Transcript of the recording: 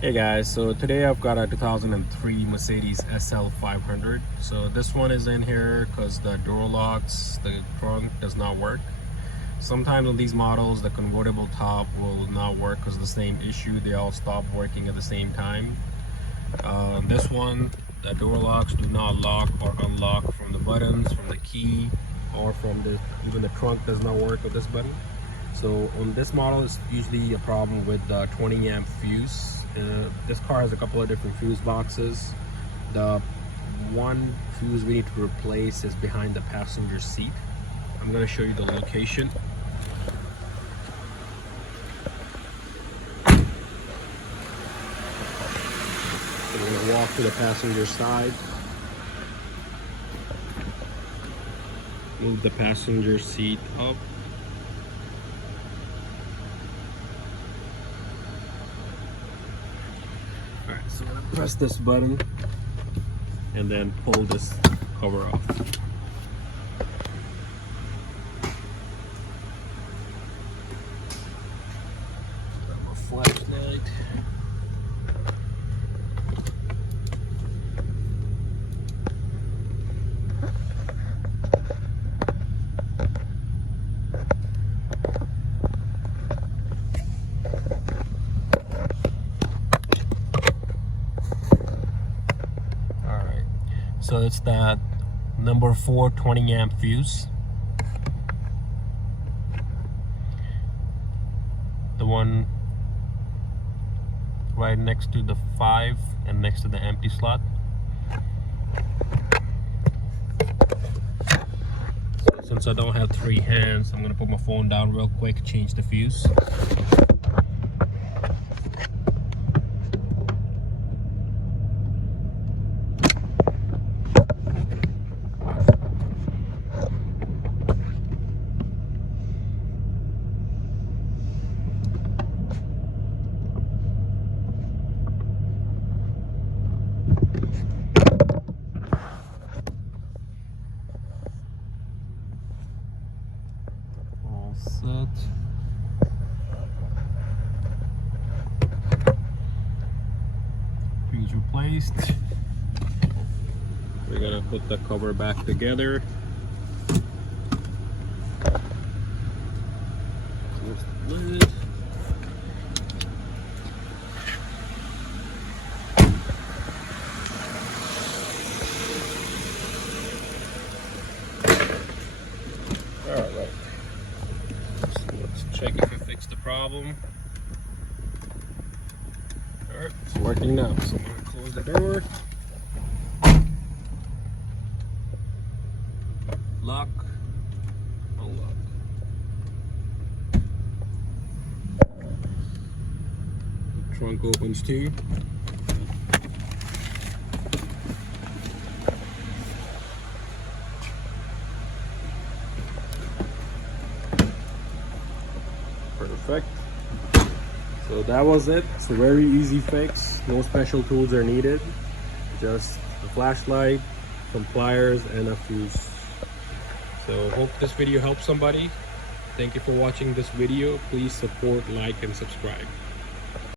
Hey guys, so today I've got a 2003 Mercedes SL500. So this one is in here because the door locks, the trunk does not work. Sometimes on these models, the convertible top will not work because of the same issue. They all stop working at the same time. This one, the door locks do not lock or unlock from the buttons, from the key, or from even the trunk does not work with this button. So on this model, it's usually a problem with the 20 amp fuse. This car has a couple of different fuse boxes. The one fuse we need to replace is behind the passenger seat. I'm going to show you the location. So we're going to walk to the passenger side. Move the passenger seat up. Alright, so I'm going to press this button and then pull this cover off. Grab a flashlight. So it's that number 4 20 amp fuse. The one right next to the 5 and next to the empty slot. So since I don't have 3 hands, I'm gonna put my phone down real quick, change the fuse. Set. Fuse replaced. We're gonna put the cover back together. Close the lid. Alright. Let's check if it fixed the problem. Alright, it's working now. So I'm going to close the door. Lock. Unlock. The trunk opens too. Perfect. So that was it. It's a very easy fix. No special tools are needed. Just a flashlight, some pliers, and a fuse. So hope this video helps somebody. Thank you for watching this video. Please support, like, and subscribe.